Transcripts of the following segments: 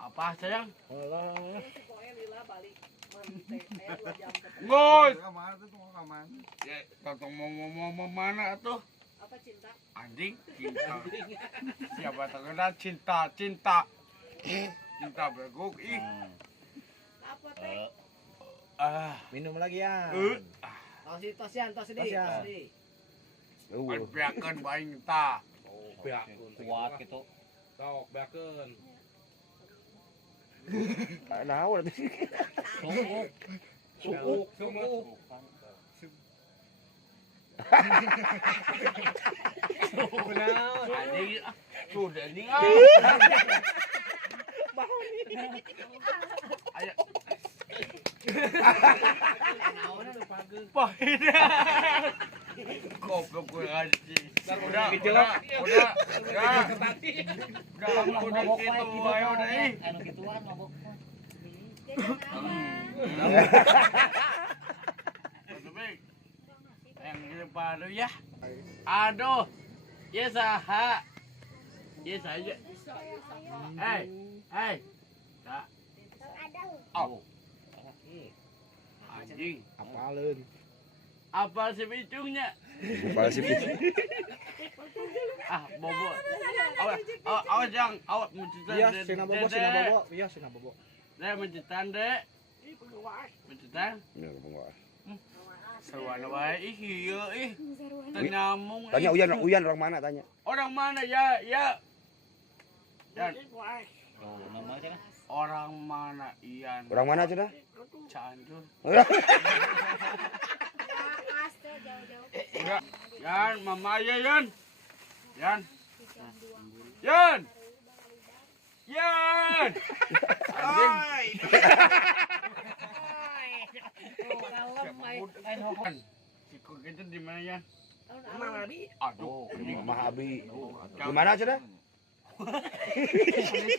Apa sayang? Allah. Ngoi. Ya, totong mau ngomong mana tuh? Apa cinta? Anjing, cinta. Siapa terkenal cinta, cinta. Cinta beguk ih. Apa teh? Minum lagi ya. Tosian, tos di. Biarkan baing ta. Kuat gitu. Sok beakeun. Naon Sungguh. Sukuk, sukuk. Anjing, sudah anjing. Ayo. Pahit. Goblok gue anjing. Udah. Ampun gitu, ayo deh. Anu gituan mabok. Yang ini baru ya. Aduh. Ya saha. Ya saja. Hei. Tak. Oh. Anjing. apalun. Apa sih bicungnya? Apal sih. Bobo. Awas yang awak mencetan. Iya, sina bobo. Iya, sina bobo. Saya mencetan dek. Mencetan. Ya, bobo. Seruan wae ieu ih. Tenyamung. Tanya Uyan orang mana tanya? Orang mana ya? Yan. Oh, namanya kan. Orang mana Ian? Orang mana cenah? Cianjur. Jauh-jauh. Udah. Yan, mama ya Yan. Yan. Yan. Yan. Anjing. Siku gitu di mana ya? Aduh, Mama Abi. Di mana cenah? Di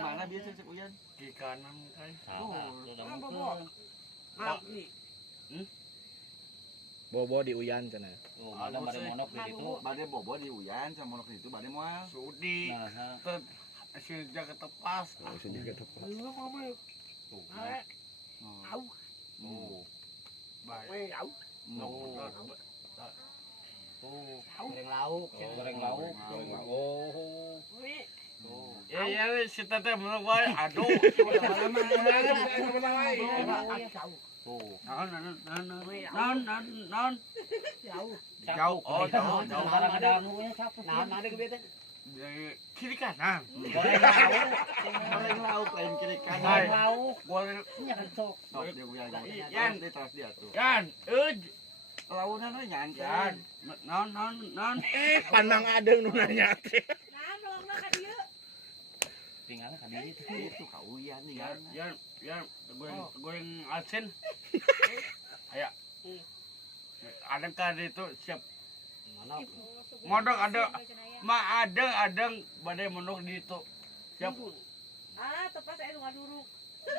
mana biasa cek Uyan? di kanan kan. Sudah mungkin. Bobo di Uyan cenah. Tuh, ada mari monok di situ. Bade bobo di Uyan, sama monok di situ bade moal. Sudi. Nah, Asyik jaga tepas. Bisa juga tepat. tuh. Baik. Tuh, Goreng lauk. goreng lauk. Oh. Ya, si teteh menurut gue, aduh. Tuh. Non. Jauh. Oh, jauh. Barang ada anunya siapa? Nah, mana ke bete? Dari kiri kanan. Goreng lauk lain kiri kanan. Goreng lauk. Goreng. Nya kan sok. Sok dia Uyan. Yan. Di tas dia tuh. Yan, Launan we Yan. nyantai. Non. Pandang adeng nu nanya teh. Nah, melongna ka dieu. Tinggalnya kan di situ. Itu ka Uyan nih kan. Yan, goreng asin. Ayo. Ada kan itu siap. Modok ada. Adeng badai menuk di itu. Siap. Tepas saya ngaduruk.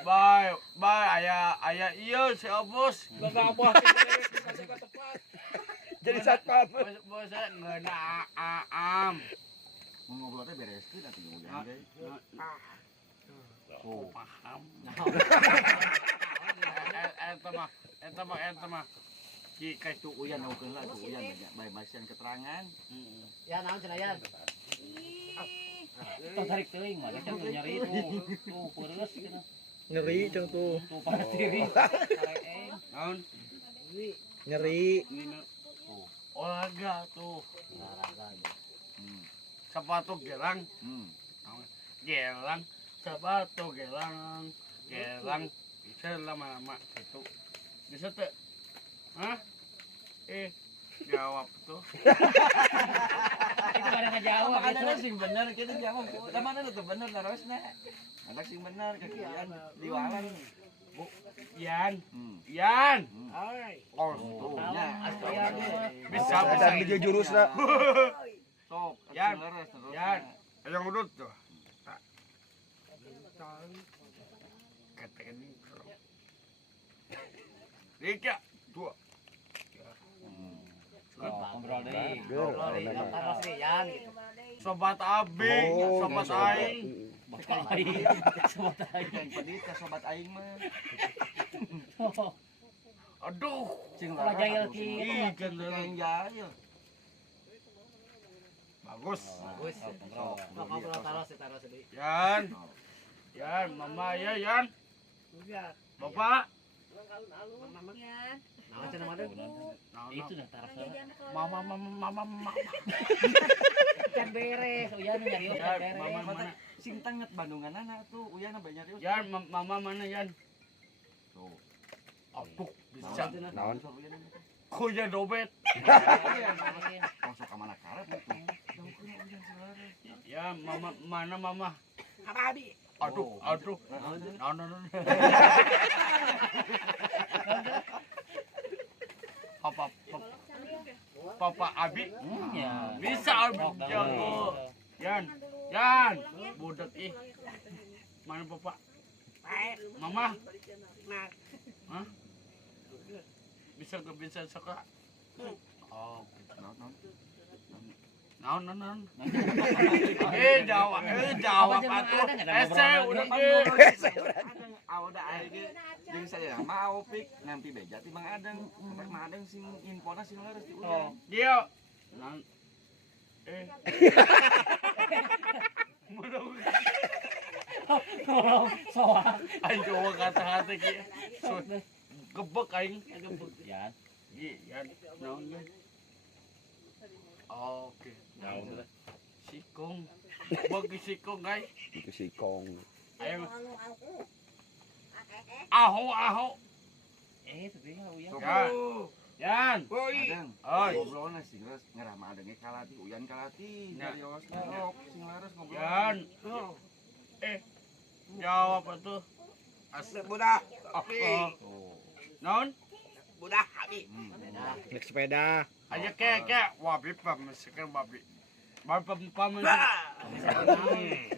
Bye, ayah iya si Opus. Jadi satpam. Bos saya ngeuna aam. Mau ngobrol teh beres ki nanti Uyan ge. Oh, paham. Eta mah. Ki kai Itu Uyan naukeun lah tuh Uyan bae basian keterangan. Ya, naon cenah yan? Tuh tarik teuing mah, can nyari itu. Tuh, peureuss gitu. Nyeri cenah tuh. Tuh pada diri. Kareeng. naon? Nyeri. Olahraga tuh. Olahraga. Sepatu gelang. Gelang. Sepatu gelang. Bisa lama-lama itu. Bisa tuh. Hah? Jawab tuh. Itu pada ngejawab Ada itu. sing bener kita jawab. Da mana tuh bener narosna. Ada sing bener ke Uyan diwalan. Yan. Oh, tuh nya. Bisa Dan di jurusna. Sok, Yan. leres terus. Yan. Yang udut tuh. Kata ini. Rika. Dua. Ngobrol deui. Ger. Taros nih yan gitu. sobat abing, sobat aing. Bakal aing. Sobat aing. Yang pedit ka sobat aing mah. Aduh, Cing Kalau jahil ki. ih gendeng. yang jahil. Bagus. Bagus. Bakal pulang taruh sedih. Yan, mama ya Yan. Iya. Bapak. Mamanya. Nah, cenah mah Itu dah taras. Mama. Can beres, uyan nyari Yan, can beres. mama mana? Sing tanget Bandungan anak tuh, uyana banyak rius. Yan, mama mana Yan? Tuh. Aduh, bisa. Naon? Kuya dobet. Masuk ke mana karet itu. Ya, mama mana mama? Apa abi? Aduh. No. Papa Abi. Ya. Bisa Abi jago. Yan. Budak ih. Mana papa? Mama. Hah? Bisa suka. Oh, naon. Jawab atuh. Ese udah Awda aja jeung saya mau pik ngampi beja ti Mang Adeng. Mang Adeng sing infona sing leres di uyan. Dia. Soal. Ayo kata-kata ki. Gebek aing. Ya. Yan. Naon ge? Oke. Sikong. Bagi sikong guys. Itu si Kong. Ayo. Aho. Tapi uyan. Yan. Adeng. Oi. Ngobrolna sing leres ngarah Mang Adeng kalati uyan kalati. Ya. Serius sok sing leres ngobrol. Yan. Jawab atuh. Budak. Oh. Naon? Budak abi. Naik sepeda. Aja ke wabi pameskeun wabi. Bapak pamen.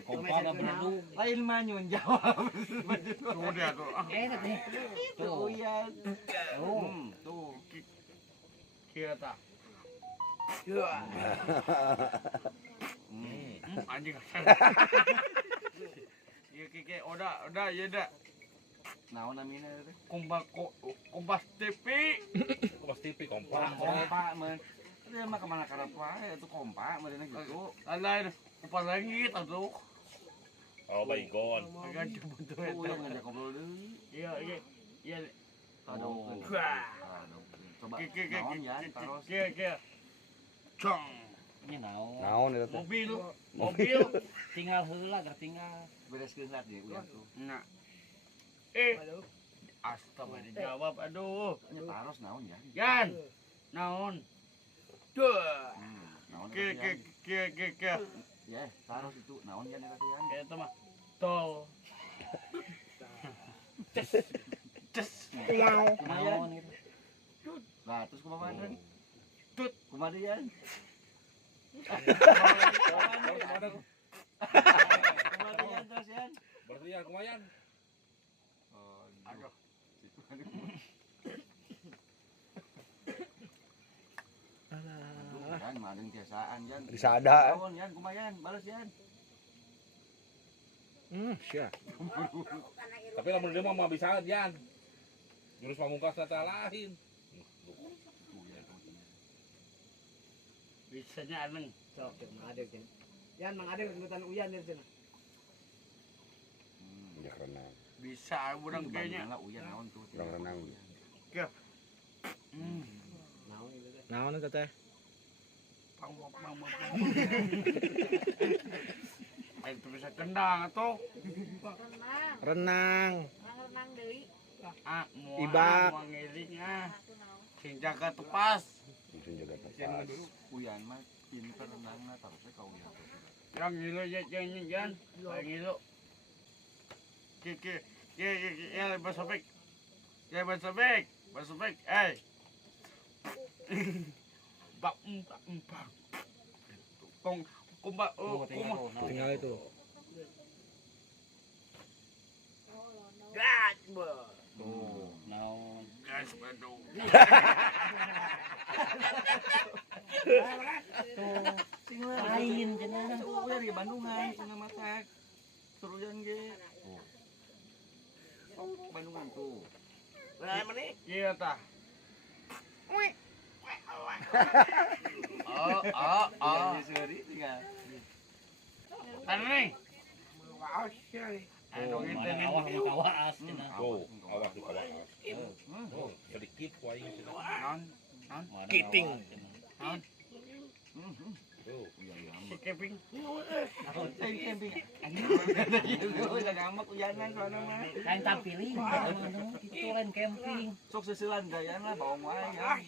Kompa ada berdu. Lain mah nyun jawab. Tuh dia tuh. Tapi. Tuh uyan. Oh. Tuh. Kira tak. Anjing. Iya, udah, ya dah. Naon namina teh? Kompas TV. Kompa men. Dia mah kemana karep wae itu kompa meureunna gitu. Lain kompas langit atuh. Oh, baygon. Agak jebut Tuh uyan ngajak ngobrol deui. Iya. Aduh. Coba naon ya taros. Cong. Ini naon. Naon itu teh? Mobil. Tinggal heula gar tinggal. Bereskeun lat di uyan tuh. Nah. Astaga dijawab aduh. Nya taros naon ya? Yan. Naon? Naon? Ke. Ya, taros itu naon ya eta teh? Eta mah tol. Ces. Naon itu. Lah terus kumaha Adeng? Tut. Kumaha dian? Kumaha dian terus yan? Berarti ya lumayan. Aduh. Yan madeng biasaan yan. Risada. Naon yan kumayan bales yan. Sia. Tapi lamun dia mah bisa yan. Jurus pamungkas tata lain. Bisanya aneng. Sok Mang Adeng cenah. Yan Mang Adeng sebutan uyan dari cenah. Ya renang. Bisa urang kayaknya. Lah uyan naon tuh. Urang renang. Naon itu teh? Naon itu teh? Pang. Ayo bisa tendang atuh. Renang. Moal, Ibak. ngiling sing jaga tepas. Mungkin juga tepat. Uyan mah pinter renangna tarosnya ka uyan. Yang ngilo jangan. Ayo ngilo. Ya basobek. Bak. Kumba. Tinggal itu. Tuh, naon. Guys, aduh. Tuh. Lain cenah. Uyan di Bandungan cenah matak. Suruyan ge. Oh, Bandungan tuh. Nah, mana? Iya tah. Oh. Di seuri tinggal. Ano nih? Oh, mana awak sama kawas cenah. Oh, awas di bawah. Oh, sedikit poin sudah. Mana Kiting. awak cenah. Tuh. Si Kevin. Camping. Anjing udah ngamak uyanan soalnya mah. Kain tapiling, itu lain camping. Sok sesilan gayana bawang wae ya.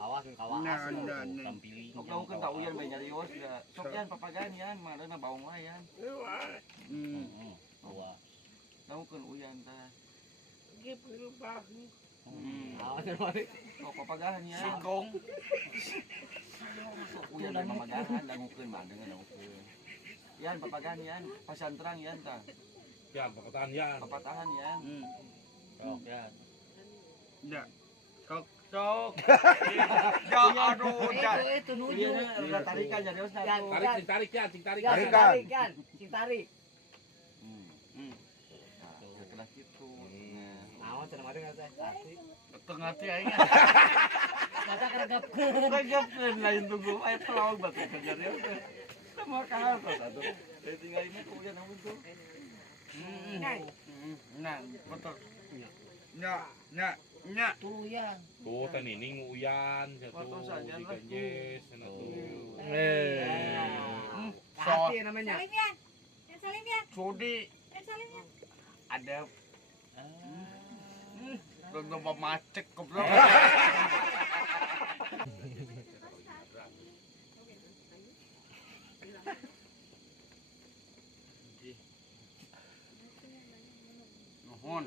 Awas kawas, tapiling. Sok daun kan tak uyan bae nyarios da. Sok yan papagan yan, marana bawang wae yan. Wah. Daun kan uyan tah. Awas na mali. Sok papagan yan. Singkong. Sok uyan bae mamagahan dangukeun mah dengan dangukeun. Yan papagan yan, pasantrang yan tah. Yan, papatahan yan. Papatahan yan. Sok ya. Sok. Aduh, Itu nuju. Iya, udah tarikan nyarios na tuh. Tarik yan, tarik. Tarikan. Sing tarik. Ya kena kitu. Awas cenah mari teh. Asik. Tengah ti aing. Mata keregapkeun. Kagapkeun lain tunggu aya pelawak batu nyarios. Sama kahal kok satu. Tinggal ini kuliah namun tuh. Nah, betul. Tuluyan. Tuh, tanining uyan, satu Foto saja lah. diganjes, sana tuh. Hati namanya. Sudi ada untuk memacek goblok. Nuhun.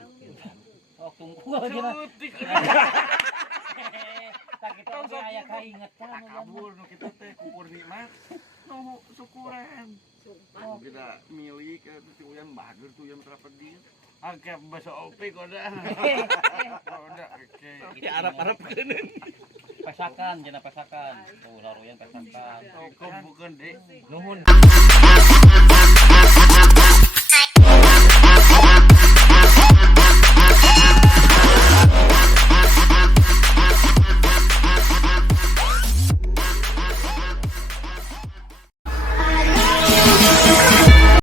Oh, tunggu aja lah. Cutik. Tak kita aya kaingetan. Kabur nu kitu teh kupur nikmat. Nu syukuran. Oh, kita milik ti uyan bager tuh yang terapet dia. Agak bahasa opi koda. Koda oke. Kita Arab keuneun. Pesakan, cenah pesakan. Tuh, laruyan pesakan. Kok bukan deh. Nuhun.